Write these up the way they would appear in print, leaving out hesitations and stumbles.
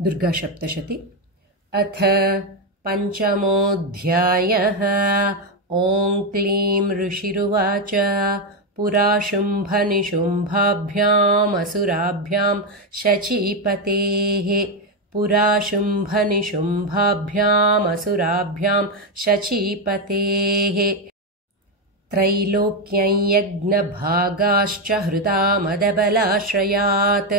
दुर्गासप्तशती। अथ पञ्चमोऽध्यायः। ॐ क्लीं ऋषिरुवाच। पुरा शुम्भनिशुम्भाभ्यामसुराभ्यां शचीपतेः। पुरा शुम्भनिशुम्भाभ्यामसुराभ्यां शचीपतेः। त्रैलोक्यं यज्ञभागाश्च हृदा मदबलाश्रयात्।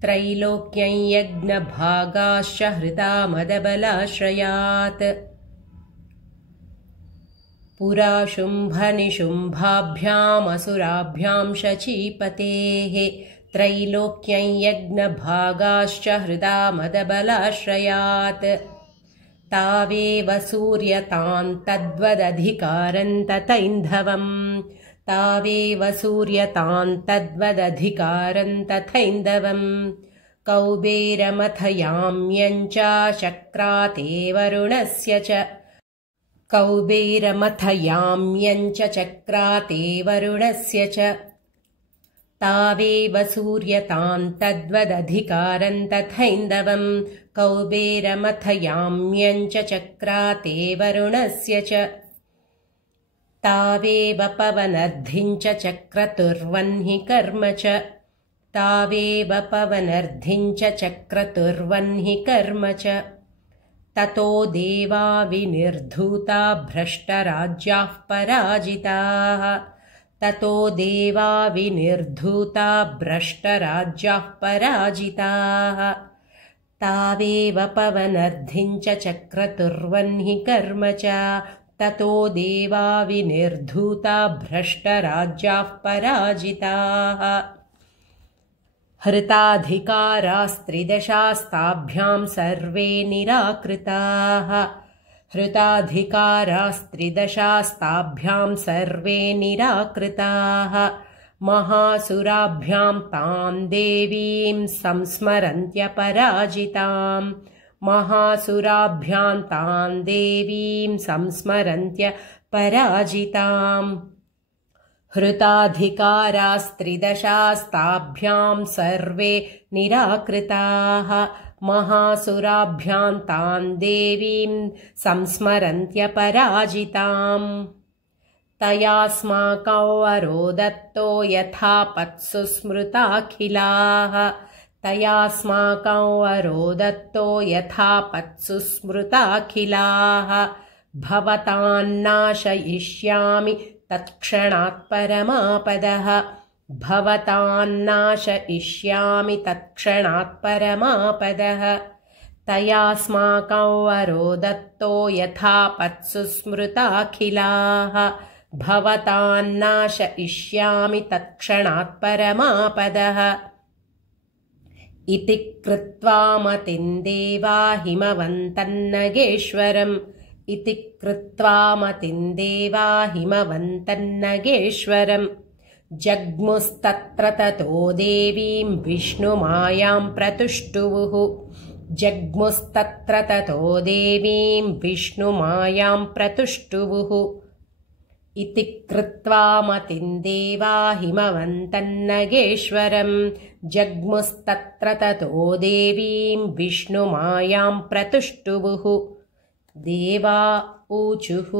त्रैलोक्यं यज्ञभागाश्च हृदा मदबलाश्रयात्। पुरा शुम्भनिशुम्भाभ्यामसुराभ्यां शचीपतेः। त्रैलोक्यं यज्ञभागाश्च हृदा मदबलाश्रयात्। तावेव सूर्यतां तद्वदधिकारं तथैन्धवम्। तावेव सूर्यतां तद्वदधिकारं तथैन्धवम्। कौबेरमथयाम्यं च चक्राते वरुणस्य च। कौबेरमथयाम्यं च चक्राते वरुणस्य च। तावेव सूर्यतां तद्वदधिकारं तथैन्धवम्। कौबेरमथयाम्यं च चक्राते वरुणस्य च। तावेव पवनर्धिं च चक्रतुर्वह्नि कर्म च। तावेव पवनर्धिं च चक्रतुर्वह्नि कर्म च। ततो देवा विनिर्धूता भ्रष्टराज्याः पराजिताः। ततो देवा विनिर्धूता भ्रष्टराज्याः पराजिताः। तावेव पवनर्धिं च चक्रतुर्वह्नि कर्म च। ततो देवा विनिर्धूता भ्रष्टराज्याः पराजिताः। हृताधिकारास्त्रिदशास्ताभ्यां सर्वे निराकृताः। हृताधिकारास्त्रिदशास्ताभ्यां सर्वे निराकृताः। महासुराभ्यां तां देवीं संस्मरन्त्यपराजिताम्। महासुराभ्यां तां देवीं संस्मरन्त्यपराजिताम्। हृताधिकारास्त्रिदशास्ताभ्यां सर्वे निराकृताः। महासुराभ्यां तां देवीं संस्मरन्त्यपराजिताम्। तयास्माकौ वरो दत्तो यथा पत्सु स्मृताखिलाः। तयास्माकौ वरो दत्तो यथा पत्सु स्मृताखिलाः। भवतान्नाशयिष्यामि तत्क्षणात् परमापदः। भवतान्नाशयिष्यामि तत्क्षणात् परमापदः। तयास्माकौ वरो दत्तो यथा पत्सु स्मृताखिलाः। भवतान्नाशयिष्यामि तत्क्षणात् परमापदः। इति कृत्वा मतिं देवा हिमवन्तन्नगेश्वरम्। इति कृत्वा मतिं देवा हिमवन्तन्नगेश्वरम्। जग्मुस्तत्र ततो देवीं विष्णुमायां प्रतुष्टुवुः। जग्मुस्तत्र ततो देवीं विष्णुमायां प्रतुष्टुवुः। इति कृत्वा मतिं देवा हिमवन्तन्नगेश्वरम्। जग्मुस्तत्र ततो देवीं विष्णुमायां प्रतुष्टुवुः। देवा ऊचुः।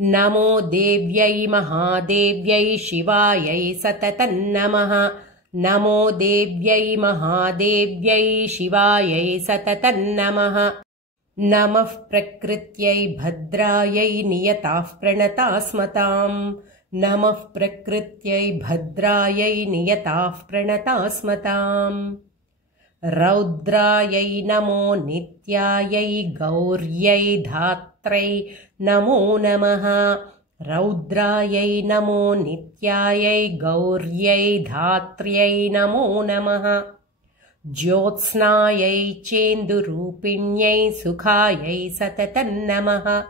नमो देव्यै महादेव्यै शिवायै सततं नमः। नमो देव्यै महादेव्यै शिवायै सततं नमः। नमः प्रकृत्यै भद्रायै नियताः प्रणतास्मताम्। नमः प्रकृत्यै भद्रायै नियताः प्रणतास्मताम्। रौद्रायै नमो नित्यायै गौर्यै धात्रै नमो नमः। रौद्रायै नमो नित्यायै गौर्यै धात्र्यै नमो नमः। ज्योत्स्नायै चेन्दुरूपिण्यै सुखायै सततं नमः।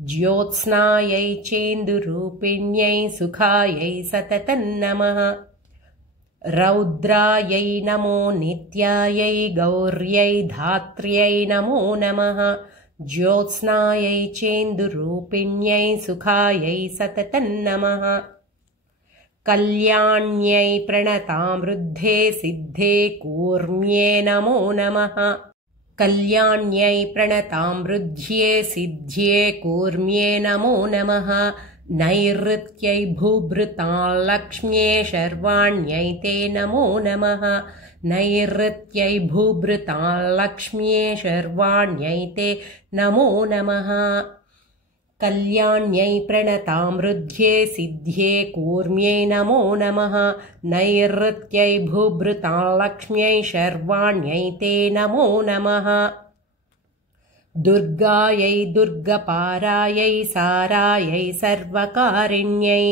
ज्योत्स्नायै चेन्दुरूपिण्यै सुखायै सततं नमः। रौद्रायै नमो नित्यायै गौर्यै धात्र्यै नमो नमः। ज्योत्स्नायै चेन्दुरूपिण्यै सुखायै सततं नमः। कल्याण्यै प्रणतां वृद्धे सिद्धे कूर्म्ये नमो नमः। कल्याण्यै प्रणतां वृद्ध्ये सिद्ध्ये कूर्म्ये नमो नमः। नैऋत्यै भूभृतां लक्ष्म्ये शर्वाण्यै ते नमो नमः। नैऋत्यै भूभृतां लक्ष्म्ये शर्वाण्यै ते नमो नमः। कल्याण्यै प्रणतां वृद्ध्ये सिद्ध्ये कूर्म्ये नमो नमः। नैऋत्यै भूभृतां लक्ष्म्यै शर्वाण्यै ते नमो नमः। दुर्गायै दुर्गपारायै सारायै सर्वकारिण्यै।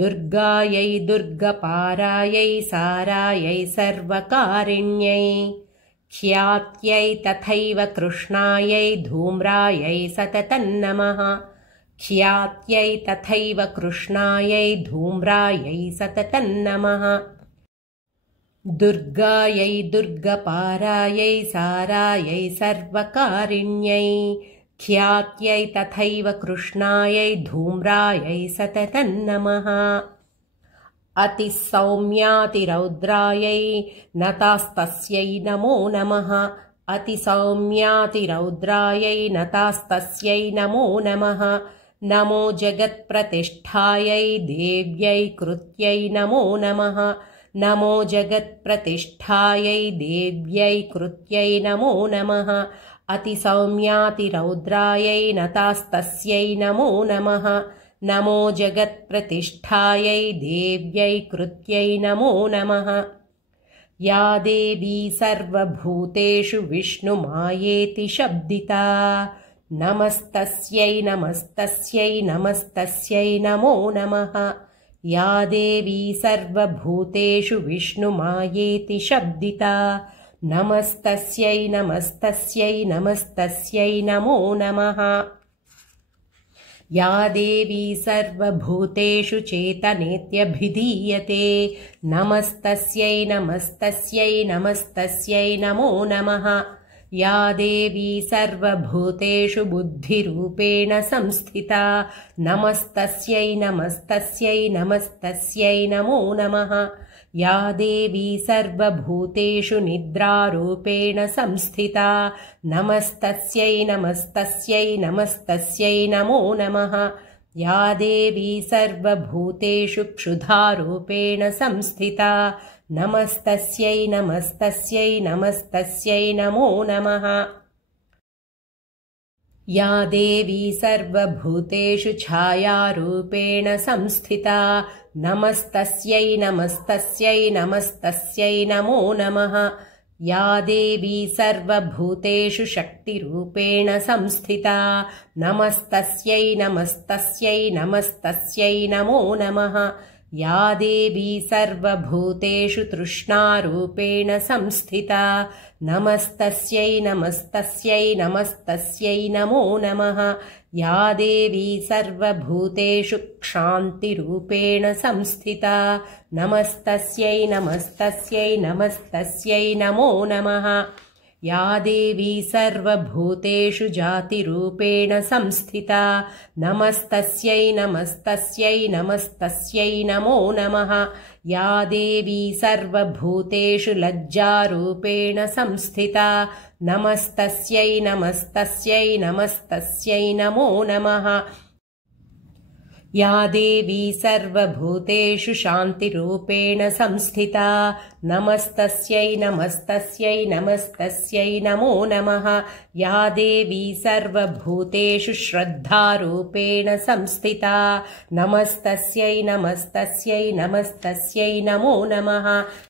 दुर्गायै दुर्गपारायै सारायै सर्वकारिण्यै। ख्यात्यै तथैव कृष्णायै धूम्रायै सततं नमः। ख्यात्यै तथैव कृष्णायै धूम्रायै सततं नमः। दुर्गायै दुर्गपारायै सारायै सर्वकारिण्यै। ख्यात्यै तथैव कृष्णायै धूम्रायै सततं नमः। अतिसौम्यातिरौद्रायै नतास्तस्यै नमो नमः। अतिसौम्यातिरौद्रायै नतास्तस्यै नमो नमः। नमो जगत्प्रतिष्ठायै देव्यै कृत्यै नमो नमः। नमो जगत्प्रतिष्ठायै देव्यै कृत्यै नमो नमः। अतिसौम्यातिरौद्रायै नतास्तस्यै नमो नमः। नमो जगत्प्रतिष्ठायै देव्यै कृत्यै नमो नमः। या देवी सर्वभूतेषु विष्णुमायेति शब्दिता नमस्तस्यै नमस्तस्यै नमस्तस्यै नमो नमः। या देवी सर्वभूतेषु विष्णुमायेति शब्दिता नमस्तस्यै नमस्तस्यै नमस्तस्यै नमो नमः। या देवी सर्वभूतेषु चेतनेत्यभिधीयते नमस्तस्यै नमस्तस्यै नमस्तस्यै नमो नमः। या देवी सर्वभूतेषु बुद्धिरूपेण संस्थिता नमस्तस्यै नमस्तस्यै नमस्तस्यै नमो नमः। या देवी सर्वभूतेषु निद्रारूपेण संस्थिता नमस्तस्यै नमस्तस्यै नमस्तस्यै नमो नमः। या देवी सर्वभूतेषु क्षुधारूपेण संस्थिता नमस्तस्यै नमस्तस्यै नमस्तस्यै नमो नमः। या देवी सर्वभूतेषु छायारूपेण संस्थिता नमस्तस्यै नमस्तस्यै नमस्तस्यै नमो नमः। या देवी सर्वभूतेषु शक्तिरूपेण संस्थिता नमस्तस्यै नमस्तस्यै नमस्तस्यै नमो नमः। या देवी सर्वभूतेषु तृष्णारूपेण संस्थिता नमस्तस्यै नमस्तस्यै नमस्तस्यै नमो नमः। या देवी सर्वभूतेषु क्षान्तिरूपेण संस्थिता नमस्तस्यै नमस्तस्यै नमस्तस्यै नमो नमः। या देवी सर्वभूतेषु जातिरूपेण संस्थिता नमस्तस्यै नमस्तस्यै नमस्तस्यै नमो नमः। या देवी सर्वभूतेषु लज्जारूपेण संस्थिता नमस्तस्यै नमस्तस्यै नमस्तस्यै नमो नमः। या देवी सर्वभूतेषु शान्तिरूपेण संस्थिता नमस्तस्यै नमस्तस्यै नमस्तस्यै नमो नमः। या देवी सर्वभूतेषु श्रद्धारूपेण संस्थिता नमस्तस्यै नमस्तस्यै नमस्तस्यै नमो नमः।